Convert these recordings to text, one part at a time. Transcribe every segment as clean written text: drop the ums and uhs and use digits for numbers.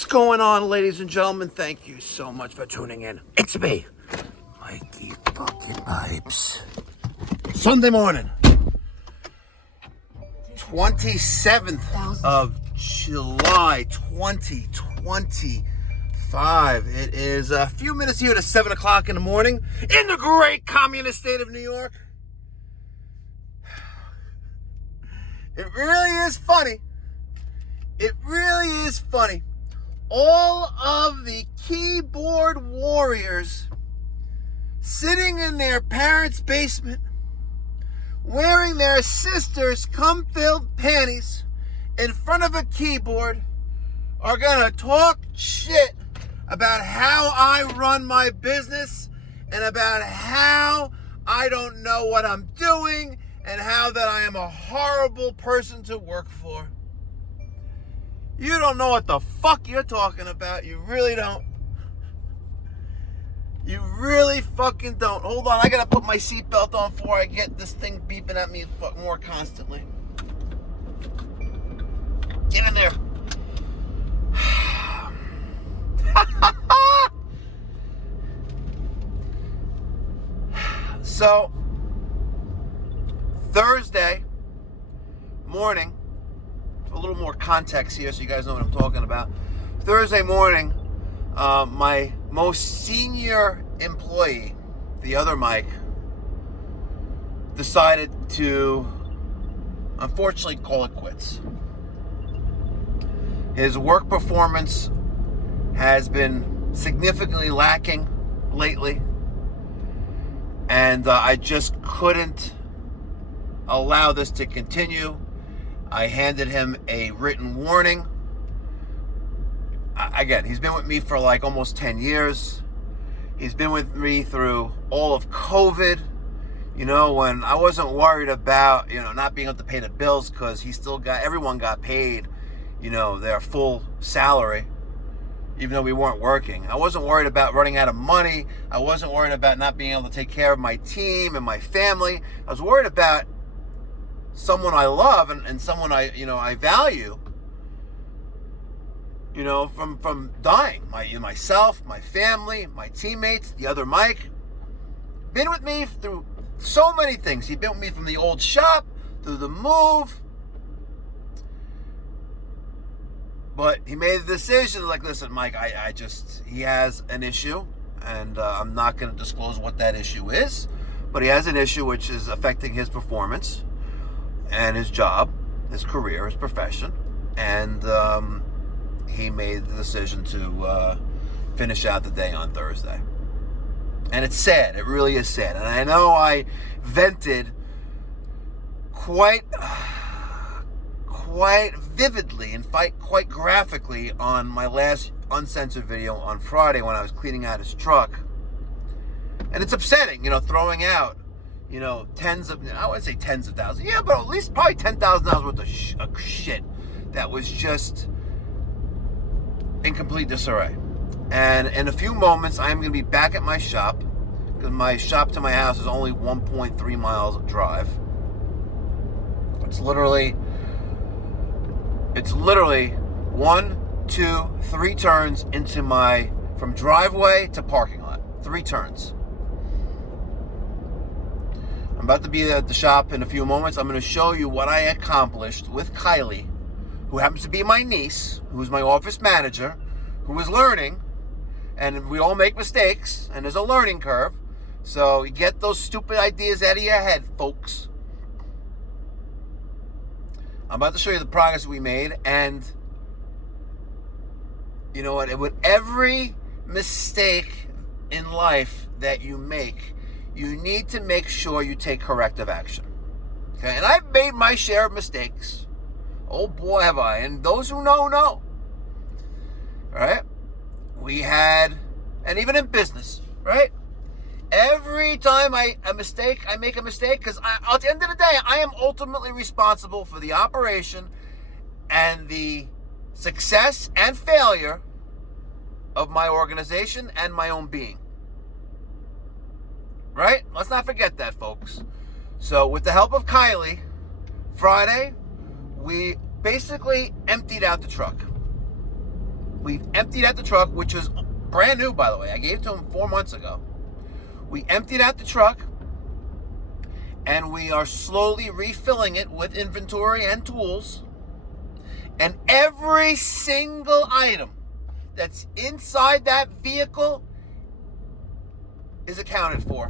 What's going on, ladies and gentlemen? Thank you so much for tuning in. It's me, Mikey fucking Pipes. Sunday morning, 27th of July, 2025. It is a few minutes here to 7 o'clock in the morning in the great communist state of New York. It really is funny. It really is funny. All of the keyboard warriors sitting in their parents' basement wearing their sisters' cum-filled panties in front of a keyboard are gonna talk shit about how I run my business and about how I don't know what I'm doing and how that I am a horrible person to work for. You don't know what the fuck you're talking about. You really don't. You really fucking don't. Hold on, I gotta put my seatbelt on before I get this thing beeping at me more constantly. Get in there. So, Thursday morning, a little more context here so you guys know what I'm talking about. Thursday morning, my most senior employee, the other Mike, decided to unfortunately call it quits. His work performance has been significantly lacking lately, and I just couldn't allow this to continue. I handed him a written warning. Again, he's been with me for like almost 10 years. He's been with me through all of COVID. You know, when I wasn't worried about, not being able to pay the bills because everyone got paid, their full salary, even though we weren't working. I wasn't worried about running out of money. I wasn't worried about not being able to take care of my team and my family. I was worried about someone I love and someone I value, from dying. Myself, my family, my teammates, the other Mike. Been with me through so many things. He's been with me from the old shop, through the move. But he made the decision, like, listen, Mike, he has an issue, and I'm not going to disclose what that issue is, but he has an issue which is affecting his performance and his job, his career, his profession, and he made the decision to finish out the day on Thursday. And it's sad. It really is sad. And I know I vented quite vividly and quite graphically on my last Uncensored video on Friday when I was cleaning out his truck. And it's upsetting, throwing out I wouldn't say tens of thousands. Yeah, but at least probably $10,000 worth of shit that was just in complete disarray. And in a few moments, I'm going to be back at my shop, because my shop to my house is only 1.3 miles of drive. It's literally 1, 2, 3 turns into from driveway to parking lot. 3 turns. I'm about to be at the shop in a few moments. I'm going to show you what I accomplished with Kylie, who happens to be my niece, who's my office manager, who is learning, and we all make mistakes, and there's a learning curve. So you get those stupid ideas out of your head, folks. I'm about to show you the progress we made, and you know what? With every mistake in life that you make, you need to make sure you take corrective action. Okay? And I've made my share of mistakes. Oh boy, have I. And those who know. All right? And even in business, right? Every time I make a mistake, because at the end of the day, I am ultimately responsible for the operation and the success and failure of my organization and my own being. Right? Let's not forget that, folks. So with the help of Kylie, Friday, we basically emptied out the truck. We've emptied out the truck, which was brand new, by the way. I gave it to him 4 months ago. We emptied out the truck, and we are slowly refilling it with inventory and tools. And every single item that's inside that vehicle is accounted for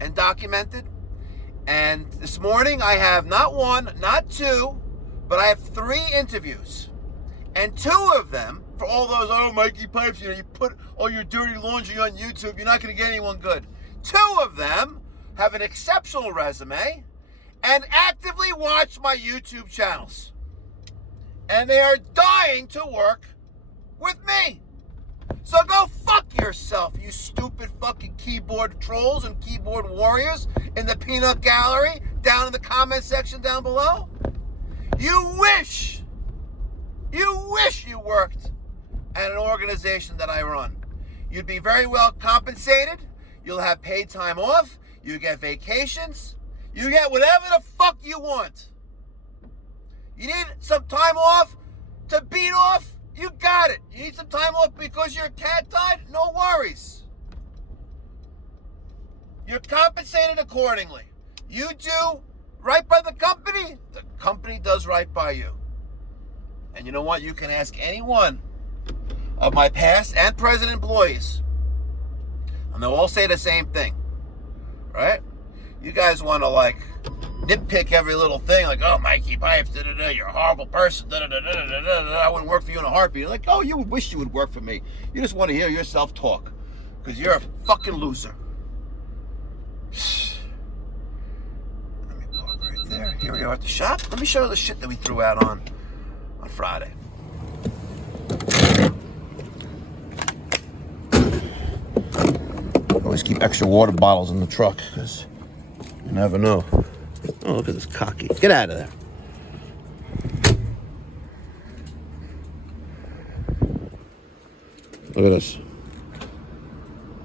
and documented. And this morning I have not one, not two, but I have 3 interviews. And 2 of them, for all those, oh, Mikey Pipes, you put all your dirty laundry on YouTube, you're not going to get anyone good. 2 of them have an exceptional resume and actively watch my YouTube channels. And they are dying to work with me. So go fuck yourself, you stupid fucking keyboard trolls and keyboard warriors in the peanut gallery down in the comment section down below. You wish you worked at an organization that I run. You'd be very well compensated. You'll have paid time off. You get vacations. You get whatever the fuck you want. You need some time off to beat off? You got it. You need some time off because your cat died? No worries. You're compensated accordingly. You do right by the company does right by you. And you know what? You can ask any one of my past and present employees, and they'll all say the same thing, right? You guys want to like nitpick every little thing, like, oh, Mikey Pipes, you're a horrible person, I wouldn't work for you in a heartbeat. Like, oh, you wish you would work for me. You just want to hear yourself talk because you're a fucking loser. Let me park right there. Here we are at the shop. Let me show you the shit that we threw out on Friday. Always keep extra water bottles in the truck because you never know. Oh, look at this cocky. Get out of there. Look at this.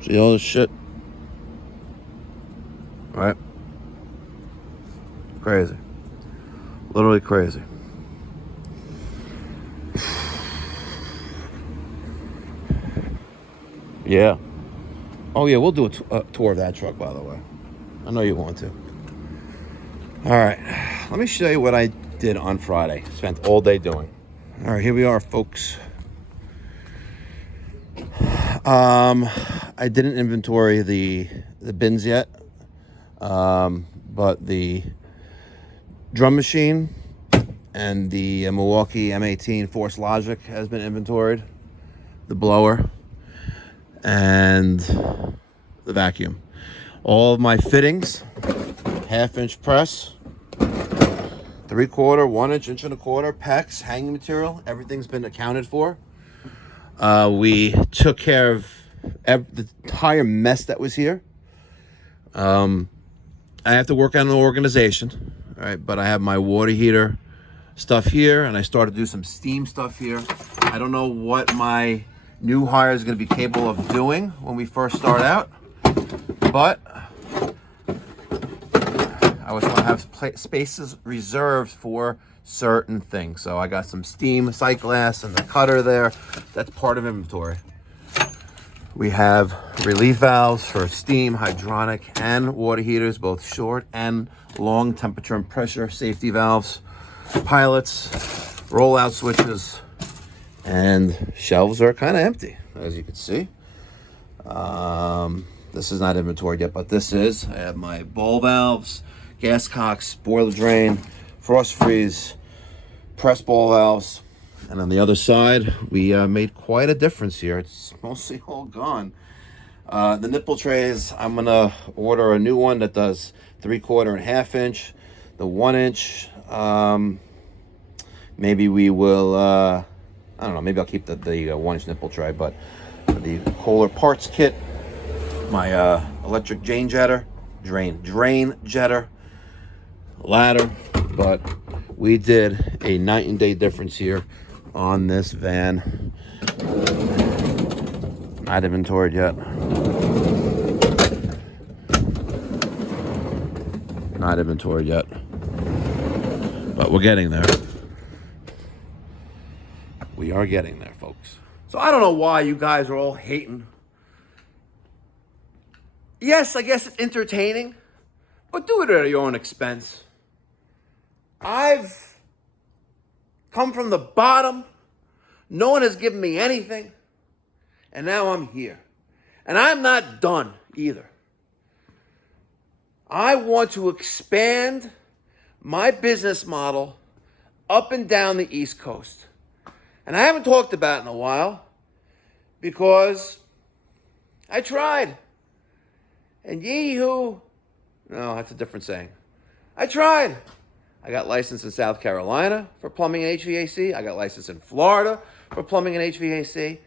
See all this shit? Right? Crazy. Literally crazy. Yeah. Oh, yeah, we'll do a tour of that truck, by the way. I know you want to. All right. Let me show you what I did on Friday. Spent all day doing. All right, here we are, folks. I didn't inventory the bins yet, but the drum machine and the Milwaukee M18 Force Logic has been inventoried. The blower and the vacuum. All of my fittings, 1/2-inch press, 3/4, 1-inch, 1.25 inch PEX, hanging material, everything's been accounted for. We took care of the entire mess that was here. I have to work on an organization, all right, but I have my water heater stuff here, and I started to do some steam stuff here. I don't know what my new hire is going to be capable of doing when we first start out, but I was going to have spaces reserved for certain things. So I got some steam sight glass and the cutter there. That's part of inventory. We have relief valves for steam, hydronic, and water heaters, both short and long temperature and pressure safety valves, pilots, rollout switches, and shelves are kind of empty, as you can see. This is not inventoried yet, but this is. I have my ball valves, gas cocks, boiler drain, frost freeze, press ball valves. And on the other side, we made quite a difference here. It's mostly all gone. The nipple trays, I'm gonna order a new one that does 3/4 and 1/2 inch. The 1-inch, maybe we will, I don't know, maybe I'll keep the 1-inch nipple tray, but the Kohler parts kit, my electric drain jetter, ladder, but we did a night and day difference here on this van. Not inventoried yet. Not inventoried yet. But we're getting there. we are getting there, folks. So I don't know why you guys are all hating. Yes, I guess it's entertaining, but do it at your own expense. I've come from the bottom. No one has given me anything. And now I'm here. And I'm not done either. I want to expand my business model up and down the East Coast. And I haven't talked about it in a while because I tried. And ye who, no, that's a different saying. I tried. I got licensed in South Carolina for plumbing and HVAC. I got licensed in Florida for plumbing and HVAC.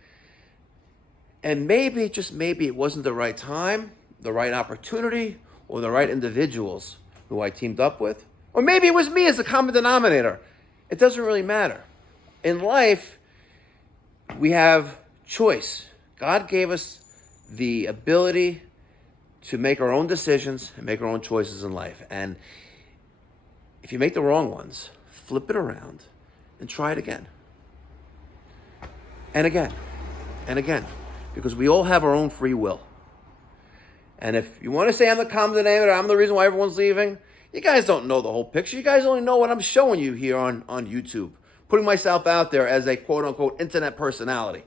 And maybe, just maybe, it wasn't the right time, the right opportunity, or the right individuals who I teamed up with. Or maybe it was me as the common denominator. It doesn't really matter. In life, we have choice. God gave us the ability to make our own decisions and make our own choices in life. And if you make the wrong ones, flip it around and try it again. And again. And again. Because we all have our own free will. And if you want to say I'm the common denominator, I'm the reason why everyone's leaving, you guys don't know the whole picture. You guys only know what I'm showing you here on YouTube. Putting myself out there as a quote-unquote internet personality.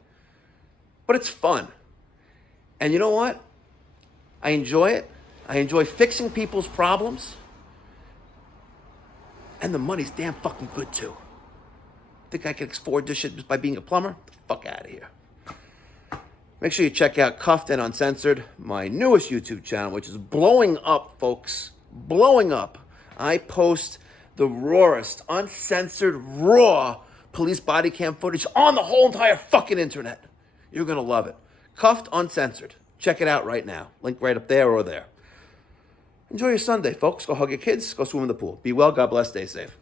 But it's fun. And you know what? I enjoy it. I enjoy fixing people's problems. And the money's damn fucking good too. Think I can afford this shit just by being a plumber? Get the fuck out of here. Make sure you check out Cuffed and Uncensored, my newest YouTube channel, which is blowing up, folks. Blowing up. I post the rawest, uncensored, raw police body cam footage on the whole entire fucking internet. You're going to love it. Cuffed Uncensored. Check it out right now. Link right up there or there. Enjoy your Sunday, folks. Go hug your kids. Go swim in the pool. Be well. God bless. Stay safe.